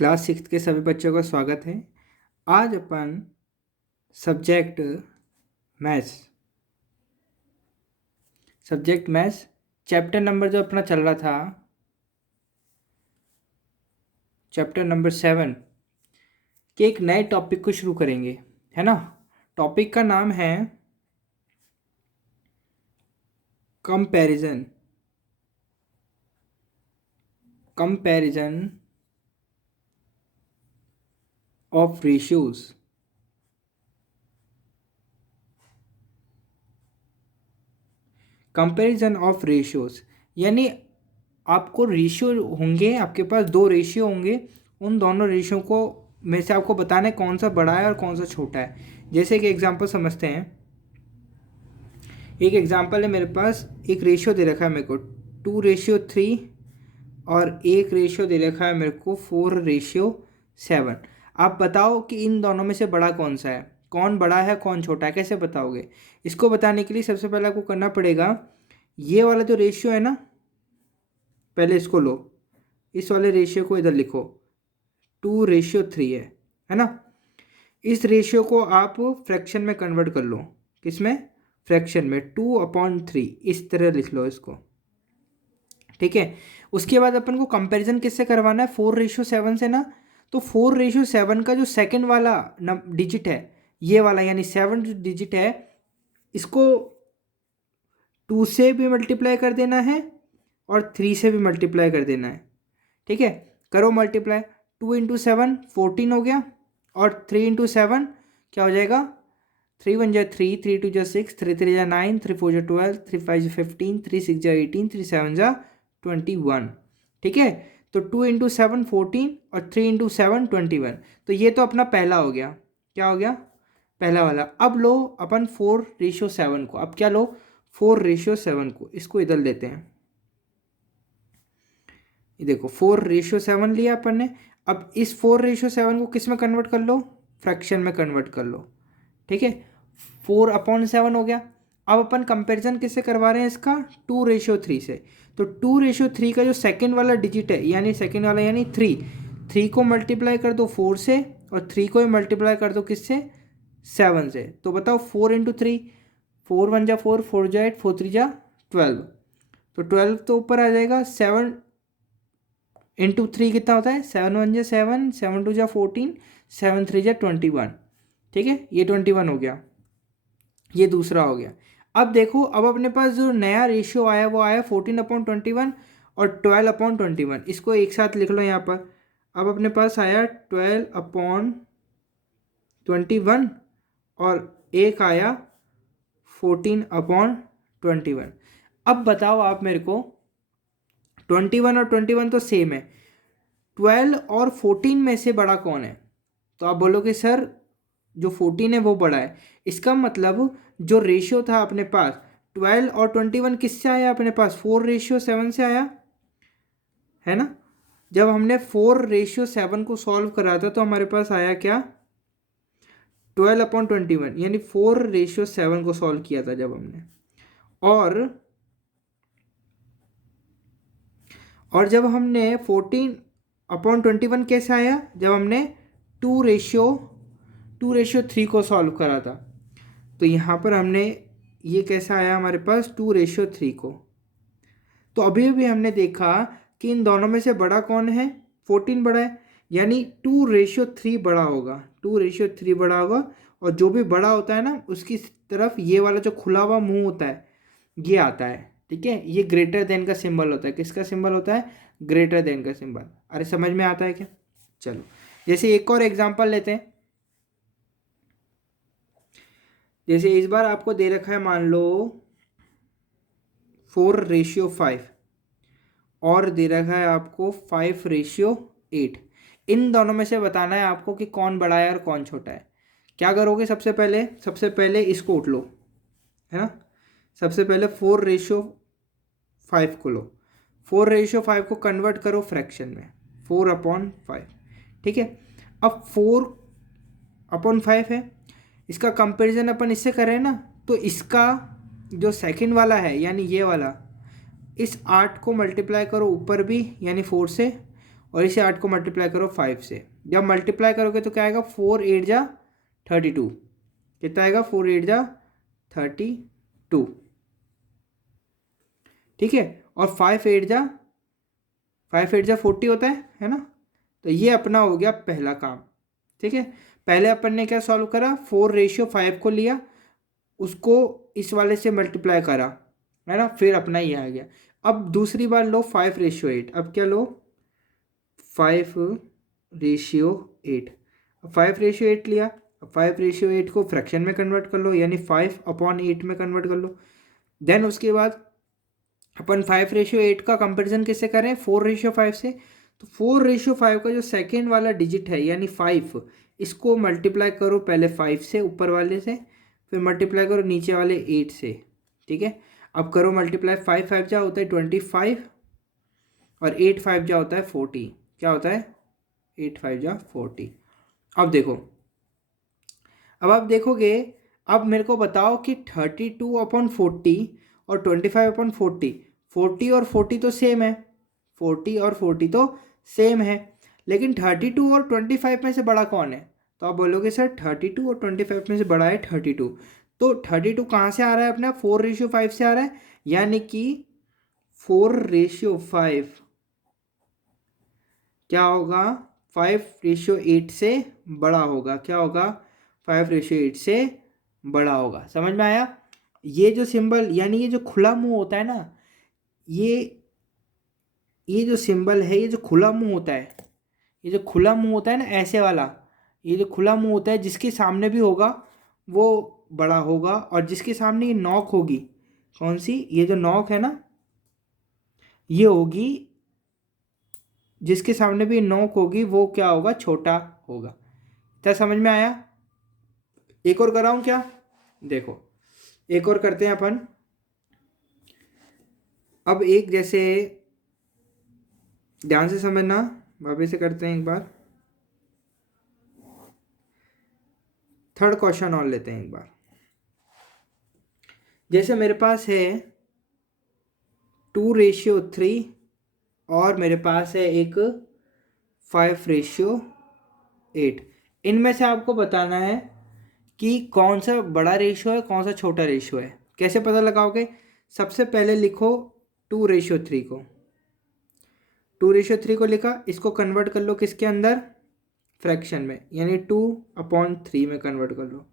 Class six के सभी बच्चों का स्वागत है। आज अपन सब्जेक्ट मैथ्स चैप्टर नंबर जो अपना चल रहा था, चैप्टर नंबर 7 के एक नए टॉपिक को शुरू करेंगे, है ना। टॉपिक का नाम है comparison of ratios. Comparison of ratios यानी आपको रेशियो होंगे, आपके पास दो रेशियो होंगे, उन दोनों रेशियो को में से आपको बताना है कौन सा बड़ा है और कौन सा छोटा है। जैसे कि एग्जांपल समझते हैं। एक एग्जांपल है, मेरे पास एक रेशियो दे रखा है मेरे को 2:3 और एक रेशियो दे रखा है मेरे को 4:7। आप बताओ कि इन दोनों में से बड़ा कौन सा है, कौन बड़ा है कौन छोटा है, कैसे बताओगे। इसको बताने के लिए सबसे पहले आपको करना पड़ेगा, ये वाला जो रेशियो है ना, पहले इसको लो, इस वाले रेशियो को इधर लिखो, 2:3 है ना। इस रेशियो को आप फ्रैक्शन में कन्वर्ट कर लो। किस में? फ्रैक्शन में। 2/3 इस तरह लिख लो इसको, ठीक है। उसके बाद अपन को कंपैरिजन किससे करवाना है? 4:7 से ना। तो 4:7 का जो सेकंड वाला डिजिट है, ये वाला यानी 7 जो डिजिट है, इसको 2 से भी मल्टीप्लाई कर देना है और 3 से भी मल्टीप्लाई कर देना है, ठीक है। करो मल्टीप्लाई। 2 × 7 14 हो गया, और 3 × 7 क्या हो जाएगा? 3 × 1 = 3, 3 × 2 = 6, 3 × 3 = 9, 3 × 4 = 12, 3 × 5 = 15, 3 × 6 = 18, 3 × 7 = 21, ठीक है। तो 2 × 7 14 और 3 × 7 21। तो ये तो अपना पहला हो गया। क्या हो गया? पहला वाला। अब लो अपन 4:7 को। अब क्या लो? 4:7 को, इसको इधर लेते हैं। ये देखो 4:7 लिया अपन ने। अब इस 4:7 को किस में कन्वर्ट कर लो? फ्रैक्शन में कन्वर्ट कर लो, ठीक है। 4/7 हो गया। अब अपन कंपैरिजन किससे करवा रहे हैं इसका? 2:3 से। तो 2:3 का जो सेकंड वाला डिजिट है, यानी सेकंड वाला यानी 3 को मल्टीप्लाई कर दो 4 से, और 3 को ही मल्टीप्लाई कर दो किससे? 7 से। तो बताओ 4 × 3, 4 × 1 = 4, 4 × 8, 4 × 3 = 12। तो 12 तो ऊपर आ जाएगा। 7 × 3 कितना होता है? 7 × 1 = 7, 7 × 2 = 14, 7 × 3 = 21, ठीक है। ये 21 हो गया, ये दूसरा हो गया। अब देखो, अब अपने पास जो नया रेशियो आया वो आया 14/21 और 12/21। इसको एक साथ लिख लो यहाँ पर। अब अपने पास आया 12/21 और एक आया 14/21। अब बताओ आप मेरे को, 21 और 21 तो सेम है, 12 और 14 में से बड़ा कौन है? तो आप बोलोगे सर जो 14 है वो बड़ा है। इसका मतलब जो रेशियो था अपने पास 12 और 21 किससे आया अपने पास? 4:7 से आया, है ना। जब हमने 4:7 को सॉल्व करा था तो हमारे पास आया क्या? 12/21, यानी 4:7 को सॉल्व किया था जब हमने। और जब हमने 14/21 कैसे आया? जब हमने 2:3 को सॉल्व करा था। तो यहाँ पर हमने ये कैसा आया हमारे पास? 2:3 को। तो अभी अभी हमने देखा कि इन दोनों में से बड़ा कौन है? 14 बड़ा है, यानी 2:3 बड़ा होगा। 2:3 बड़ा होगा, और जो भी बड़ा होता है ना, उसकी तरफ ये वाला जो खुला हुआ मुंह होता है ये आता है, ठीक है। ये ग्रेटर देन का सिंबल होता है। किसका सिंबल होता है? ग्रेटर देन का सिंबल। अरे समझ में आता है क्या? चलो, जैसे एक और एग्जांपल लेते हैं। जैसे इस बार आपको दे रखा है, मान लो 4:5, और दे रखा है आपको 5:8। इन दोनों में से बताना है आपको कि कौन बड़ा है और कौन छोटा है। क्या करोगे? सबसे पहले इसको उठ लो, है ना। सबसे पहले 4:5 को लो। 4:5 को कन्वर्ट करो फ्रैक्शन में, 4/5, ठीक है। अब 4/5 है, इसका कंपैरिजन अपन इससे कर रहे हैं ना, तो इसका जो सेकंड वाला है यानी ये वाला, इस 8 को मल्टीप्लाई करो ऊपर भी यानी 4 से, और इसे 8 को मल्टीप्लाई करो 5 से। जब मल्टीप्लाई करोगे तो क्या आएगा, 4 8 जा 32। कितना आएगा, 4 8 जा 32, ठीक है। और 5 8 जा 40 होता है ना। तो ये अपना हो गया पहला काम, ठीक है। पहले अपन ने क्या सॉल्व करा, 4:5 को लिया, उसको इस वाले से मल्टीप्लाई करा, है ना, फिर अपना ये आ गया। अब दूसरी बार लो 5:8। अब क्या लो, 5:8। 5:8 लिया। 5:8 को फ्रैक्शन में कन्वर्ट कर लो, यानी 5/8 में कन्वर्ट कर लो। देन उसके बाद अपन 5:8 का कंपेरिजन किससे करें, 4:5 से। तो 4:5 का जो सेकेंड वाला डिजिट है यानी 5, इसको मल्टीप्लाई करो पहले 5 से ऊपर वाले से, फिर मल्टीप्लाई करो नीचे वाले 8 से, ठीक है। अब करो मल्टीप्लाई, 5 5 जा होता है 25 और 8 5 जा होता है 40। क्या होता है, 8 5 जा 40। अब देखो, अब आप देखोगे, अब मेरे को बताओ कि 32/40 और 25/40, 40 और 40 तो सेम है, 40 और 40 तो सेम है, लेकिन 32 और 25 में से बड़ा कौन है। तो आप बोलोगे सर 32 और 25 में से बड़ा है 32। तो 32 कहाँ से आ रहा है अपना, 4:5 से आ रहा है, यानी कि 4:5 क्या होगा, 5:8 से बड़ा होगा। क्या होगा, 5:8 से बड़ा होगा। समझ में आया। ये जो सिंबल यानी ये जो खुला मुंह होता है ना, ये जो सिंबल है, ये जो खुला मुंह होता है, ये जो खुला मुंह होता है ना ऐसे वाला, ये जो खुला मुंह होता है, जिसके सामने भी होगा वो बड़ा होगा, और जिसके सामने ये नॉक होगी, कौन सी, ये जो नॉक है ना, ये होगी, जिसके सामने भी नॉक होगी वो क्या होगा, छोटा होगा। क्या समझ में आया। एक और कराऊं क्या, देखो एक और करते हैं अपन। अब एक जैसे ध्यान से समझना, वापस से करते हैं एक बार, थर्ड क्वेश्चन और लेते हैं एक बार। जैसे मेरे पास है 2:3 और मेरे पास है एक 5:8। इनमें से आपको बताना है कि कौन सा बड़ा रेशियो है, कौन सा छोटा रेशियो है। कैसे पता लगाओगे, सबसे पहले लिखो 2:3 को, 2:3 को लिखा, इसको कन्वर्ट कर लो किसके अंदर, फ्रैक्शन में, यानी 2/3 में कन्वर्ट कर लो।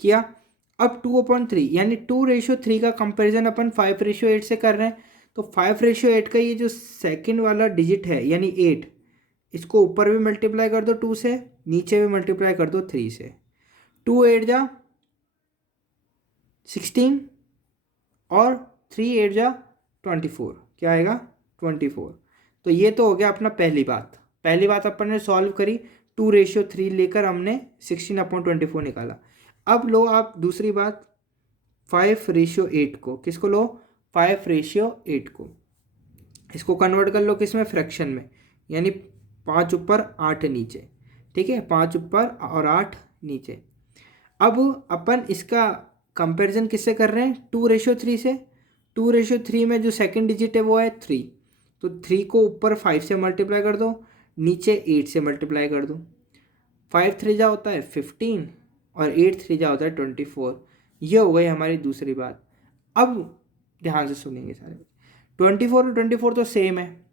किया। अब 2/3 यानी 2:3 का कंपैरिजन अपन 5:8 से कर रहे हैं। तो 5:8 का ये जो सेकंड वाला डिजिट है यानी 8, इसको ऊपर भी मल्टीप्लाई कर दो 2 से, नीचे भी मल्टीप्लाई कर दो 3 से। 2 8 जा 16 और 3 8 जा 24। क्या आएगा, 24। तो ये तो हो गया अपना पहली बात अपन ने सॉल्व करी, 2:3 लेकर हमने 16/24 निकाला। अब लो आप दूसरी बात, 5:8 को, किसको लो, 5:8 को, इसको कन्वर्ट कर लो किस में, फ्रैक्शन में, यानी 5 ऊपर 8 नीचे, ठीक है, 5 ऊपर और 8 नीचे। अब अपन इसका कंपैरिजन किससे कर रहे हैं, 2:3 से। 2:3 में जो सेकंड डिजिट है वो है 3, तो 3 को ऊपर 5 से मल्टीप्लाई कर दो, नीचे 8 से मल्टीप्लाई कर दो। 5 3 जा होता है 15 और 8 3 जा होता है 24। ये हो गई हमारी दूसरी बात। अब ध्यान से सुनेंगे सारे, 24 और 24 तो सेम है,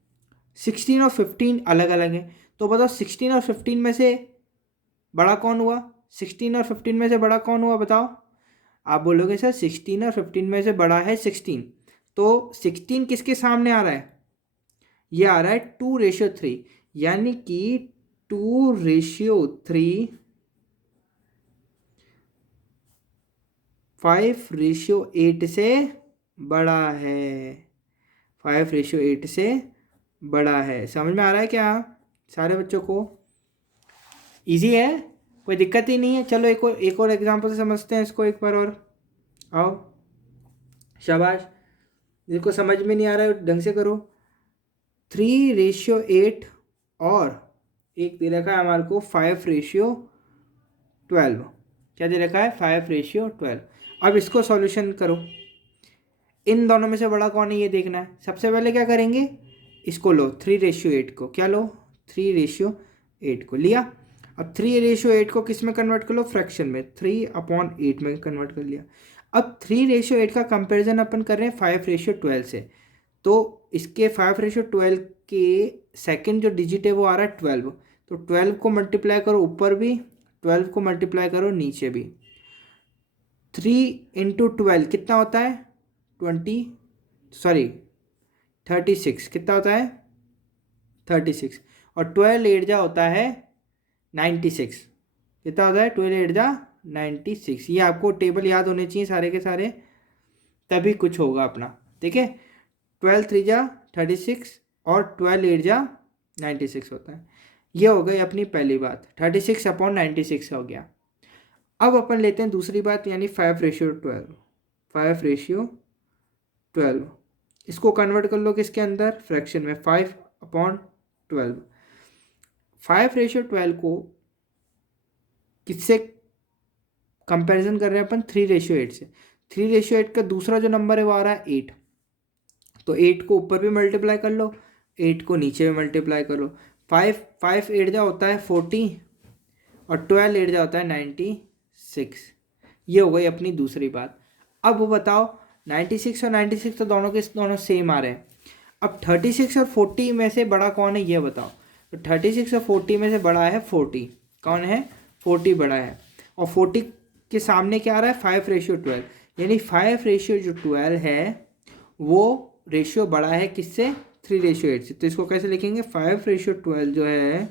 16 और 15 अलग अलग है। तो बताओ 16 और 15 में से बड़ा कौन हुआ, 16 और 15 में से बड़ा कौन हुआ बताओ। आप बोलोगे सर 16 और 15 में से बड़ा है 16, तो 16 किसके सामने आ रहा है, ये आ रहा है 2:3, यानी कि 2:3 5:8 से बड़ा है, 5:8 से बड़ा है। समझ में आ रहा है क्या सारे बच्चों को, इजी है, कोई दिक्कत ही नहीं है। चलो एक और एग्जांपल से समझते हैं इसको एक बार और, आओ, शाबाश। जिसको समझ में नहीं आ रहा है ढंग से करो। 3:8 और एक दे रखा है हमारे को 5:12। क्या दे रखा है, 5:12। अब इसको सॉल्यूशन करो, इन दोनों में से बड़ा कौन है ये देखना है। सबसे पहले क्या करेंगे, इसको लो 3:8 को, क्या लो 3:8 को लिया। अब 3:8 को किस में कन्वर्ट कर लो, फ्रैक्शन में, 3/8 में कन्वर्ट कर लिया। अब 3:8 का कंपैरिजन अपन कर रहे हैं 5:12 से, तो इसके 5:12 के सेकंड जो डिजिट है वो आ रहा है 12, तो 12 को मल्टीप्लाई करो ऊपर भी, 12 को मल्टीप्लाई करो नीचे भी। 3 × 12 कितना होता है, 36 कितना होता है, 36, और 12 8 होता है 96, कितना होता है, 12 8 96। ये आपको टेबल याद होने चाहिए सारे के सारे, तभी कुछ होगा अपना, ठीक है। 12 3 36 और 12 8 96 होता है। ये हो गई अपनी पहली बात, 36/96 हो गया। अब अपन लेते हैं दूसरी बात, यानी 5:12। 5:12 इसको कन्वर्ट कर लो किसके अंदर, फ्रैक्शन में, 5/12। 5:12 को किससे कंपैरिजन कर रहे हैं अपन, 3:8 से। 3:8 का दूसरा जो नंबर है वो आ रहा है 8, तो 8 को ऊपर भी मल्टीप्लाई कर लो, 8 को नीचे भी मल्टीप्लाई कर लो। 5 8 होता है 40 और 12 8 होता है 96। ये हो गई अपनी दूसरी बात। अब वो बताओ 96 और 96 तो दोनों के दोनों सेम आ रहे हैं। अब 36 और 40 में से बड़ा कौन है ये बताओ, तो 36 और 40 में से बड़ा है 40, कौन है, 40 बड़ा है, और 40 के सामने क्या आ रहा है, 5:12, यानी 5:12 है वो रेशियो बड़ा है किससे, 3:8 से। तो इसको कैसे लिखेंगे, 5:12 जो है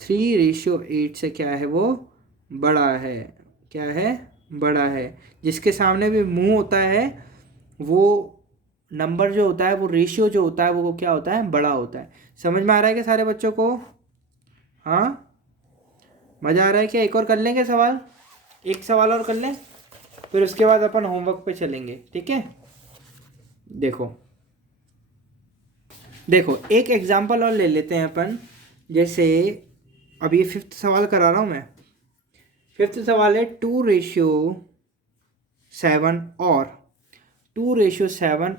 3:8 से क्या है, वो बड़ा है, क्या है, बड़ा है। जिसके सामने भी मुंह होता है वो नंबर जो होता है, वो रेशियो जो होता है वो क्या होता है, बड़ा होता है। समझ में आ रहा है क्या सारे बच्चों को, हाँ मज़ा आ रहा है क्या। एक और कर लेंगे सवाल, एक सवाल और कर लें, फिर उसके बाद अपन होमवर्क पे चलेंगे, ठीक है। देखो देखो एक एग्जांपल और ले लेते हैं अपन, जैसे अब ये 5th सवाल करा रहा हूँ मैं। 5th सवाल है 2:7 और 2:7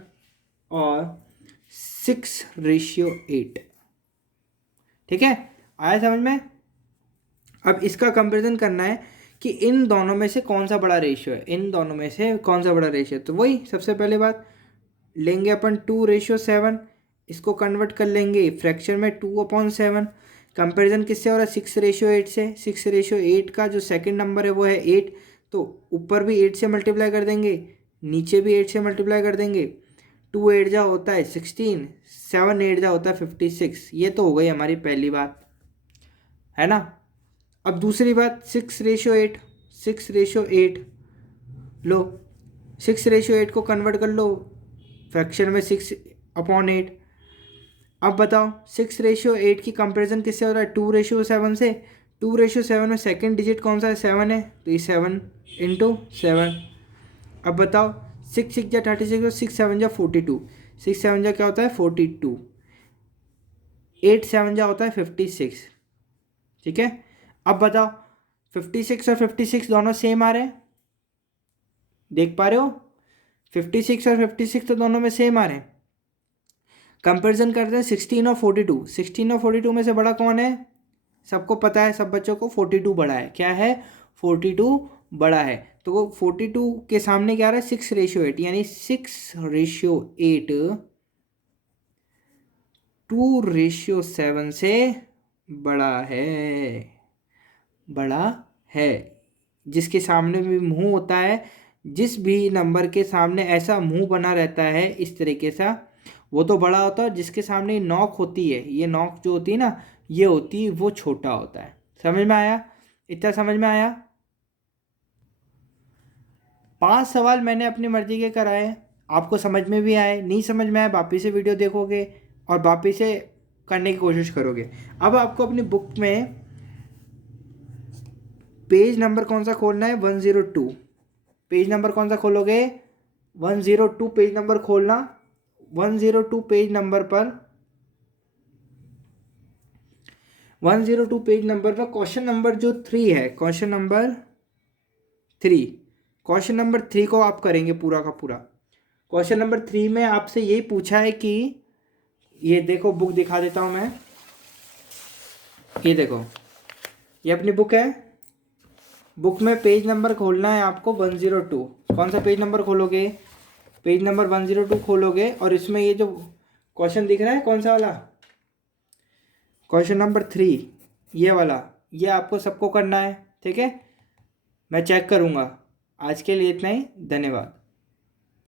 और 6:8, ठीक है, आया समझ में। अब इसका कंपैरिजन करना है कि इन दोनों में से कौन सा बड़ा रेशियो है, इन दोनों में से कौन सा बड़ा रेशियो है। तो वही सबसे पहले बात लेंगे अपन 2:7, इसको कन्वर्ट कर लेंगे फ्रैक्शन में, 2/7। कंपैरिजन किससे हो रहा है, 6:8 से। 6:8 का जो सेकंड नंबर है वो है 8, तो ऊपर भी 8 से मल्टीप्लाई कर देंगे, नीचे भी 8 से मल्टीप्लाई कर देंगे। 2 8 होता है 16, 7 8 होता है 56। ये तो हो गई हमारी पहली बात, है ना। अब दूसरी बात 6:8, 6:8 लो, 6:8 को कन्वर्ट कर लो फ्रैक्शन में, 6/8। अब बताओ 6:8 की कंपैरिजन किससे हो रहा है, 2:7 से। 2:7 में सेकंड डिजिट कौन सा है, 7 है, तो ये 7 × 7। अब बताओ 6 6 36 और 6 7 42, 6 7 क्या होता है 42, 8 7 होता है 56, ठीक है। अब बताओ 56 और 56 दोनों सेम आ रहे हैं, देख पा रहे हो, 56 और 56 तो दोनों में सेम आ रहे हैं। कंपैरिजन करते हैं 16 और 42। 16 और 42 में से बड़ा कौन है, सबको पता है, सब बच्चों को 42 बड़ा है, क्या है 42 बड़ा है। तो वो 42 के सामने क्या आ रहा है 6:8, यानी 6:8 2:7 से बड़ा है, बड़ा है। जिसके सामने भी मुंह होता है, जिस भी नंबर के सामने ऐसा मुंह बना रहता है इस तरीके सा, वो तो बड़ा होता है। जिसके सामने नोक होती है, ये नोक जो होती है ना, ये होती है वो छोटा होता है। समझ में आया, इतना समझ में आया। 5 सवाल मैंने अपनी मर्जी के कराए, आपको समझ में भी आए, नहीं समझ में आए वापिस से वीडियो देखोगे और वापिस से करने की कोशिश करोगे। अब आपको अपनी बुक में पेज नंबर कौन सा खोलना है, 102। पेज नंबर कौन सा खोलोगे, 102 पेज नंबर खोलना। 102 पेज नंबर पर 102 पेज नंबर पर क्वेश्चन नंबर जो 3 है, क्वेश्चन नंबर 3, क्वेश्चन नंबर 3 को आप करेंगे पूरा का पूरा। क्वेश्चन नंबर 3 में आपसे यही पूछा है कि, ये देखो बुक दिखा देता हूँ मैं, ये देखो, ये अपनी बुक है। बुक में पेज नंबर खोलना है आपको 102। कौन सा पेज नंबर खोलोगे? पेज नंबर 102 खोलोगे और इसमें ये जो क्वेश्चन दिख रहा है कौन सा वाला, क्वेश्चन नंबर 3, ये वाला, ये आपको सबको करना है। ठीक है, मैं चेक करूँगा। आज के लिए इतना ही, धन्यवाद।